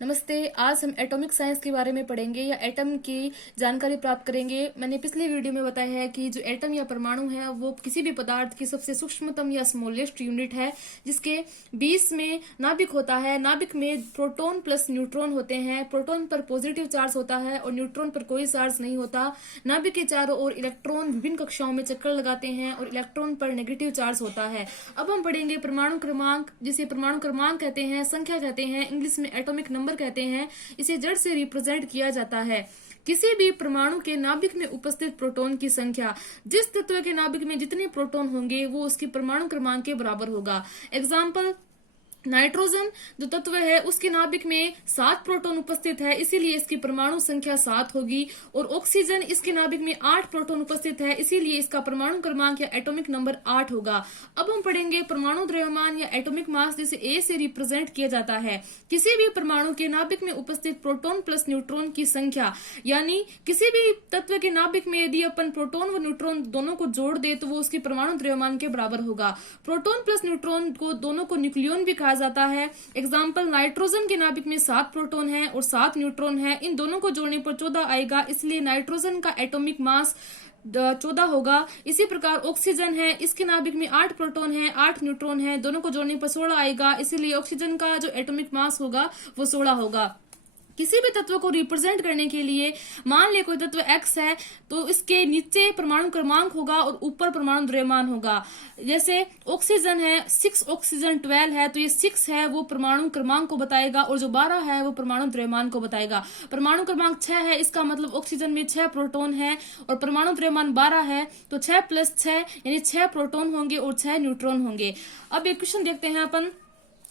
नमस्ते। आज हम एटॉमिक साइंस के बारे में पढ़ेंगे या एटम की जानकारी प्राप्त करेंगे। मैंने पिछले वीडियो में बताया है कि जो एटम या परमाणु है वो किसी भी पदार्थ की सबसे सूक्ष्मतम या स्मॉलेस्ट यूनिट है, जिसके 20 में नाभिक होता है। नाभिक में प्रोटॉन प्लस न्यूट्रॉन होते हैं। प्रोटॉन पर पॉजिटिव चार्ज होता है और न्यूट्रॉन पर कोई चार्ज नहीं होता। नाभिक के चारों ओर इलेक्ट्रॉन विभिन्न कक्षाओं में चक्कर लगाते हैं और इलेक्ट्रॉन पर नेगेटिव चार्ज होता है। अब हम पढ़ेंगे परमाणु क्रमांक, जिसे परमाणु क्रमांक कहते हैं, संख्या कहते हैं, इंग्लिश में एटॉमिक नंबर कहते हैं। इसे जड़ से रिप्रेजेंट किया जाता है। किसी भी परमाणु के नाभिक में उपस्थित प्रोटॉन की संख्या, जिस तत्व के नाभिक में जितने प्रोटॉन होंगे वो उसके परमाणु क्रमांक के बराबर होगा। एग्जाम्पल, नाइट्रोजन जो तत्व है उसके नाभिक में 7 प्रोटॉन उपस्थित है, इसीलिए इसकी परमाणु संख्या 7 होगी। और ऑक्सीजन, इसके नाभिक में 8 प्रोटॉन उपस्थित है, इसीलिए इसका परमाणु क्रमांक या एटॉमिक नंबर 8 होगा। अब हम पढ़ेंगे परमाणु द्रव्यमान या एटॉमिक मास, जिसे ए से रिप्रेजेंट किया जाता है। किसी भी परमाणु के नाभिक में उपस्थित प्रोटॉन प्लस न्यूट्रॉन की संख्या, यानी किसी भी तत्व के नाभिक में यदि अपन प्रोटॉन व न्यूट्रॉन दोनों को जोड़ दे तो वो उसके परमाणु द्रव्यमान के बराबर होगा। प्रोटॉन प्लस न्यूट्रॉन को दोनों को न्यूक्लियन भी कहा जाता है। एग्जाम्पल, नाइट्रोजन के नाभिक में 7 प्रोटॉन है और 7 न्यूट्रॉन है। इन दोनों को जोड़ने पर 14 आएगा, इसलिए नाइट्रोजन का एटॉमिक मास 14 होगा। इसी प्रकार ऑक्सीजन है, इसके नाभिक में 8 प्रोटॉन है, 8 न्यूट्रॉन है, दोनों को जोड़ने पर 16 आएगा, इसीलिए ऑक्सीजन का जो एटॉमिक मास होगा वो 16 होगा। किसी भी तत्व को रिप्रेजेंट करने के लिए, मान ले कोई तत्व X है तो इसके नीचे परमाणु क्रमांक होगा और ऊपर परमाणु द्रव्यमान होगा। जैसे ऑक्सीजन है, 6 ऑक्सीजन 12 है, तो ये 6 है वो परमाणु क्रमांक को बताएगा और जो 12 है वो परमाणु द्रव्यमान को बताएगा। परमाणु क्रमांक 6 है, इसका मतलब ऑक्सीजन में 6 प्रोटॉन है और परमाणु द्रव्यमान 12 है, तो 6 + 6 यानी 6 प्रोटॉन होंगे और 6 न्यूट्रॉन होंगे। अब एक क्वेश्चन देखते हैं अपन।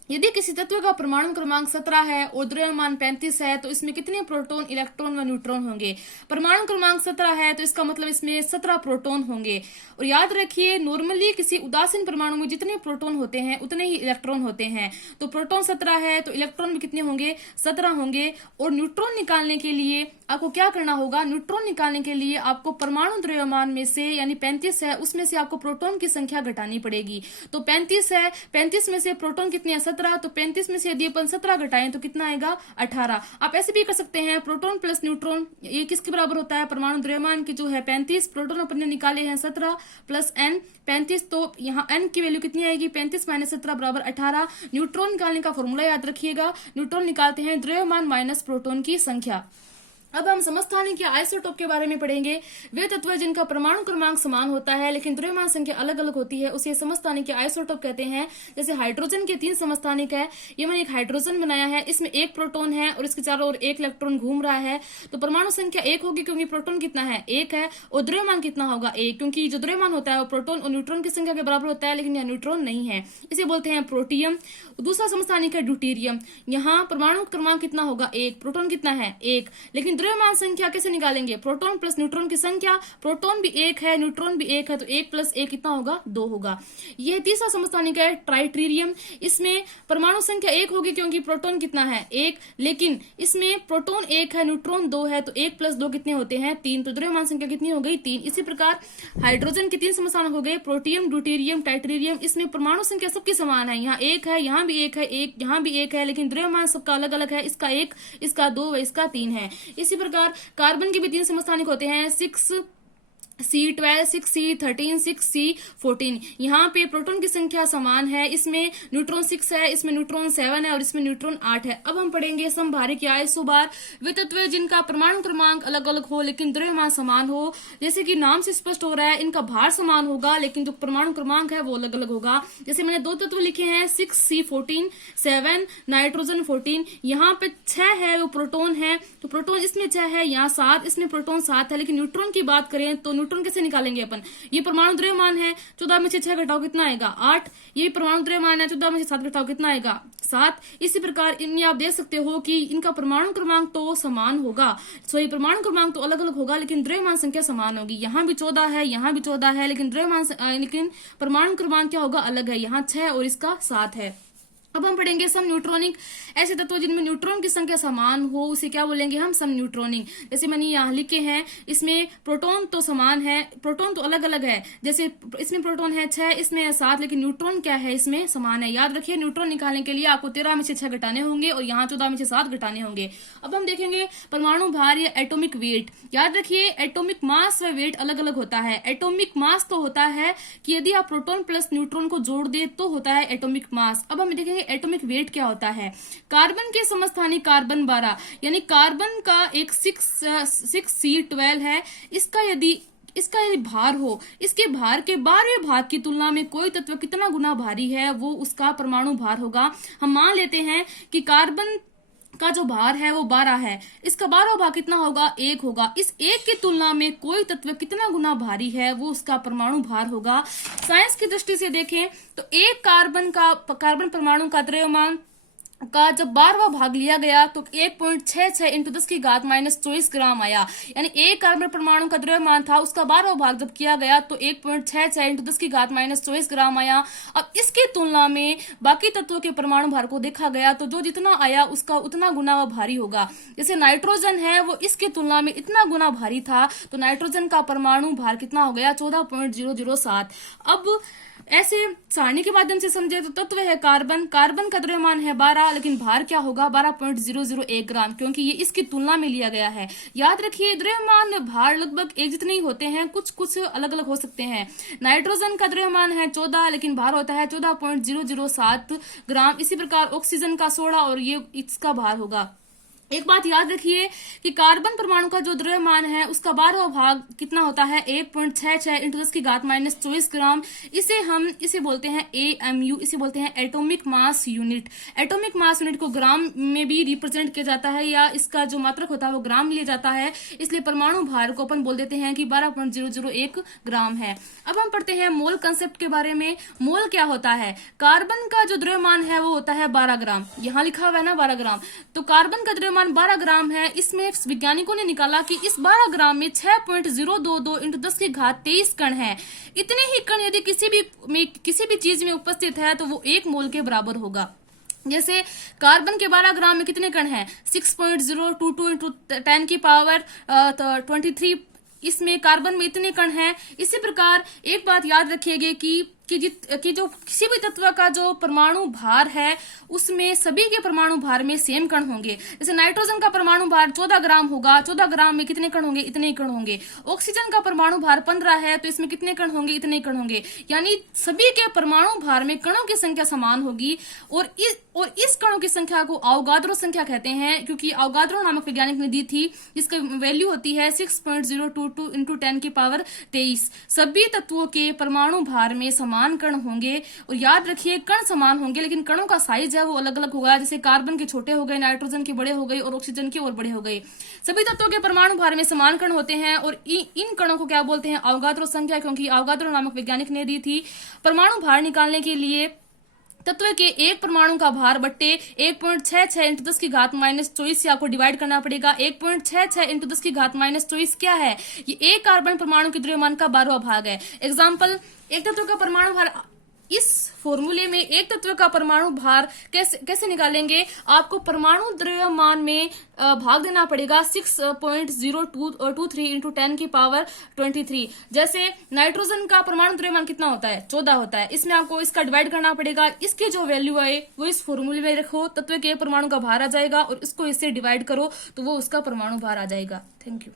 यदि किसी तत्व का परमाणु क्रमांक 17 है और द्रव्यमान 35 है तो इसमें कितने प्रोटॉन, इलेक्ट्रॉन व न्यूट्रॉन होंगे? परमाणु क्रमांक 17 है तो इसका मतलब इसमें 17 प्रोटॉन होंगे। और याद रखिए, नॉर्मली किसी उदासीन परमाणु में जितने प्रोटॉन होते हैं उतने ही इलेक्ट्रॉन होते हैं। तो प्रोटॉन 17 है तो इलेक्ट्रॉन भी कितने होंगे? 17 होंगे। और न्यूट्रॉन निकालने के लिए आपको क्या करना होगा? न्यूट्रॉन निकालने के लिए आपको परमाणु द्रव्यमान में से, यानी 35 है, उसमें से आपको प्रोटॉन की संख्या घटानी पड़ेगी। तो 35 है, 35 में से प्रोटॉन कितने हैं? 17। तो 35 में से यदि अपन 17 घटाएं तो कितना आएगा? 18। आप ऐसे भी कर सकते हैं, प्रोटॉन प्लस न्यूट्रॉन ये किसके बराबर होता है? परमाणु द्रव्यमान की जो है 35, प्रोटॉन अपन ने निकाले हैं 17 प्लस n 35, तो यहाँ n की वैल्यू कितनी आएगी? 35 - 17 बराबर 18। न्यूट्रॉन निकालने का फॉर्मूला याद रखिएगा। न्यूट्रॉन निकालते हैं द्रव्यमान माइनस प्रोटॉन की संख्या। अब हम समस्थानिक या आइसोटोप के बारे में पढ़ेंगे। वे तत्व जिनका परमाणु क्रमांक समान होता है लेकिन द्रव्यमान संख्या अलग अलग होती है उसे समस्थानिक या आइसोटोप कहते हैं। जैसे हाइड्रोजन के 3 समस्थानिक है। ये मैंने एक हाइड्रोजन बनाया है, इसमें 1 प्रोटॉन है और इसके चारों ओर 1 इलेक्ट्रॉन घूम रहा है। तो परमाणु संख्या 1 होगी क्योंकि प्रोटॉन कितना है? 1 है। और द्रव्यमान कितना होगा? 1, क्योंकि जो द्रव्यमान होता है वो प्रोटॉन और न्यूट्रॉन की संख्या के बराबर होता है, लेकिन यहाँ न्यूट्रॉन नहीं है, इसे बोलते हैं प्रोटियम। दूसरा समस्थानिक है ड्यूटेरियम। यहाँ परमाणु क्रमांक कितना होगा? 1, प्रोटॉन कितना है? 1, लेकिन द्रव्यमान संख्या कैसे निकालेंगे? प्रोटॉन प्लस न्यूट्रॉन की संख्या, प्रोटॉन भी 1 है, न्यूट्रॉन भी 1 है, तो 1 + 1 कितना होगा? 2 होगा। यह तीसरा समस्थानिक है ट्राइटेरियम। इसमें परमाणु संख्या 1 होगी क्योंकि प्रोटॉन कितना है? 1, लेकिन इसमें प्रोटॉन 1 है, न्यूट्रॉन 2 है, तो 1 + 2 कितने होते हैं? 3, तो द्रव्यमान संख्या कितनी हो गई? 3। इसी प्रकार हाइड्रोजन के 3 समस्थानिक हो गए, प्रोटियम, ड्यूटेरियम, ट्राइटेरियम। इसमें परमाणु संख्या सबकी समान है, यहाँ 1 है, यहाँ भी 1 है, यहाँ भी 1 है, लेकिन द्रव्यमान सबका अलग अलग है। इसका 1, इसका 2 व इसका 3 है। इसी प्रकार कार्बन के भी 3 समस्थानिक होते हैं, 6C12, 6C13, 6C14। यहाँ पे प्रोटॉन की संख्या समान है, इसमें न्यूट्रॉन 6 है, इसमें न्यूट्रॉन 7 है और इसमें न्यूट्रॉन 8 है। अब हम पढ़ेंगे समभारिक या आइसोबार। वे तत्व जिनका परमाणु क्रमांक अलग अलग हो लेकिन द्रव्यमान समान हो। जैसे कि नाम से स्पष्ट हो रहा है, इनका भार समान होगा लेकिन जो परमाणु क्रमांक है वो अलग अलग होगा। जैसे मैंने 2 तत्व लिखे हैं, 6C14, 7 नाइट्रोजन 14। यहाँ पे 6 है वो प्रोटॉन है, तो प्रोटॉन इसमें 6 है, यहाँ 7, इसमें प्रोटॉन 7 है। लेकिन न्यूट्रॉन की बात करें तो न्यूट्रॉन कैसे निकालेंगे अपन? ये परमाणु द्रव्यमान है, 14 में से 6 घटाओ कितना आएगा? 8। ये परमाणु द्रव्यमान है, 14 में से 7 घटाओ कितना आएगा? 7। इसी प्रकार इनमें आप देख सकते हो कि इनका परमाणु क्रमांक तो समान होगा। ये परमाणु क्रमांक तो अलग अलग होगा लेकिन द्रव्यमान संख्या समान होगी। यहाँ भी 14 है, यहाँ भी 14 है, लेकिन परमाणु क्रमांक क्या होगा? अलग है, यहाँ 6 और इसका 7 है। अब हम पढ़ेंगे सम न्यूट्रॉनिक। ऐसे तत्व जिनमें न्यूट्रॉन की संख्या समान हो उसे क्या बोलेंगे हम, सम न्यूट्रॉनिक। जैसे मैंने यहाँ लिखे हैं, इसमें प्रोटॉन तो समान है, प्रोटॉन तो अलग अलग है, जैसे इसमें प्रोटॉन है 6, इसमें है 7, लेकिन न्यूट्रॉन क्या है, इसमें समान है। याद रखिए न्यूट्रॉन निकालने के लिए आपको 13 में से 6 घटाने होंगे और यहाँ 14 में से 7 घटाने होंगे। अब हम देखेंगे परमाणु भार या एटॉमिक वेट। याद रखिए एटॉमिक मास व वेट अलग अलग होता है। एटॉमिक मास तो होता है कि यदि आप प्रोटॉन प्लस न्यूट्रॉन को जोड़ दे तो होता है एटॉमिक मास। अब हम देखेंगे एटॉमिक वेट क्या होता है। कार्बन के समस्थानिक कार्बन 12, यानी कार्बन का एक 6C12 है, इसका यदि भार हो, इसके भार के 12वें भाग की तुलना में कोई तत्व कितना गुना भारी है वो उसका परमाणु भार होगा। हम मान लेते हैं कि कार्बन का जो भार है वो 12 है, इसका 12वां भाग कितना होगा, 1 होगा। इस 1 की तुलना में कोई तत्व कितना गुना भारी है वो उसका परमाणु भार होगा। साइंस की दृष्टि से देखें तो एक कार्बन परमाणु का द्रव्यमान का जब 12वां भाग लिया गया तो 1.66 इंटू 10 की घात -24 ग्राम आया। यानी एक कार्बन परमाणु का द्रव्यमान था, उसका 12वां भाग जब किया गया तो 1.66 इंटू 10 की घात -24 ग्राम आया। अब इसकी तुलना में बाकी तत्वों के परमाणु भार को देखा गया तो जो जितना आया उसका उतना गुना वह भारी होगा। जैसे नाइट्रोजन है वो इसकी तुलना में इतना गुना भारी था, तो नाइट्रोजन का परमाणु भार कितना हो गया, 14.007। अब ऐसे सारणी के माध्यम से समझे तो तत्व है कार्बन का द्रव्यमान है 12, लेकिन भार क्या होगा, 12.001 ग्राम, क्योंकि ये इसकी तुलना में लिया गया है। याद रखिए द्रव्यमान भार लगभग एक जितने ही होते हैं, कुछ अलग अलग हो सकते हैं। नाइट्रोजन का द्रव्यमान है 14, लेकिन भार होता है 14.007 ग्राम। इसी प्रकार ऑक्सीजन का 16 और ये इसका भार होगा। एक बात याद रखिए कि कार्बन परमाणु का जो द्रव्यमान है उसका 12वां भाग कितना होता है, 1.66 इंटू 10 की घात -24 ग्राम। इसे बोलते हैं AMU, इसे बोलते हैं atomic mass unit. Atomic mass unit को ग्राम में भी रिप्रेजेंट किया जाता है, या इसका जो मात्रक होता है वो ग्राम में लिया जाता है, इसलिए परमाणु भार को अपन बोल देते हैं कि 12.001 ग्राम है। अब हम पढ़ते हैं मोल कंसेप्ट के बारे में। मोल क्या होता है, कार्बन का जो द्रव्यमान है वो होता है 12 ग्राम, यहाँ लिखा हुआ है ना 12 ग्राम, तो कार्बन का द्रव्यमान 12 ग्राम है। इसमें वैज्ञानिकों ने निकाला कि इस 12 ग्राम में 6.022 इंटू 10 की घात 23 कण है। इतने ही कण यदि किसी भी चीज में उपस्थित है तो वो 1 मोल के बराबर होगा। जैसे कार्बन के 12 ग्राम में कितने कण हैं, 6.022 इंटू 10 की पावर 23, इसमें कार्बन में इतने कण हैं। इसी प्रकार एक बात याद रखिएगा कि जो किसी भी तत्व का जो परमाणु भार है उसमें सभी के परमाणु भार में सेम कण होंगे। जैसे नाइट्रोजन का परमाणु भार 14 ग्राम होगा, 14 ग्राम में कितने कण होंगे, इतने ही कण होंगे। ऑक्सीजन का परमाणु भार 15 है तो इसमें कितने कण होंगे, इतने कण होंगे। यानी सभी के परमाणु भार में कणों की संख्या समान होगी। और इस कणों की संख्या को अवोगाद्रो संख्या कहते हैं, क्योंकि अवोगाद्रो नामक वैज्ञानिक ने दी थी, जिसका वैल्यू होती है 6.022 इंटू 10 की पावर 23। सभी तत्वों के परमाणु भार में समान कण होंगे। और याद रखिए कण समान होंगे लेकिन कणों का साइज है वो अलग अलग होगा। जैसे कार्बन के छोटे हो गए, नाइट्रोजन के बड़े हो गए और ऑक्सीजन के और बड़े हो गए। सभी तत्वों के परमाणु भार में समान कण होते हैं और इन कणों को क्या बोलते हैं, अवोगाद्रो संख्या, क्योंकि अवोगाद्रो नामक वैज्ञानिक ने दी थी। परमाणु भार निकालने के लिए तत्व के एक परमाणु का भार बट्टे 1.66 इंटू 10 की घात -24 से आपको डिवाइड करना पड़ेगा। 1.66 इंटू 10 की घात -24 क्या है, ये एक कार्बन परमाणु के द्रव्यमान का 12वां भाग है। एग्जाम्पल, एक तत्व का परमाणु भार, इस फॉर्मूले में एक तत्व का परमाणु भार कैसे निकालेंगे, आपको परमाणु द्रव्यमान में भाग देना पड़ेगा 6.023 इंटू 10 की पावर 23। जैसे नाइट्रोजन का परमाणु द्रव्यमान कितना होता है, 14 होता है, इसमें आपको इसका डिवाइड करना पड़ेगा। इसकी जो वैल्यू है वो इस फॉर्मूले में रखो, तत्व के परमाणु का भार आ जाएगा और इसको इससे डिवाइड करो तो वो उसका परमाणु भार आ जाएगा। Thank you.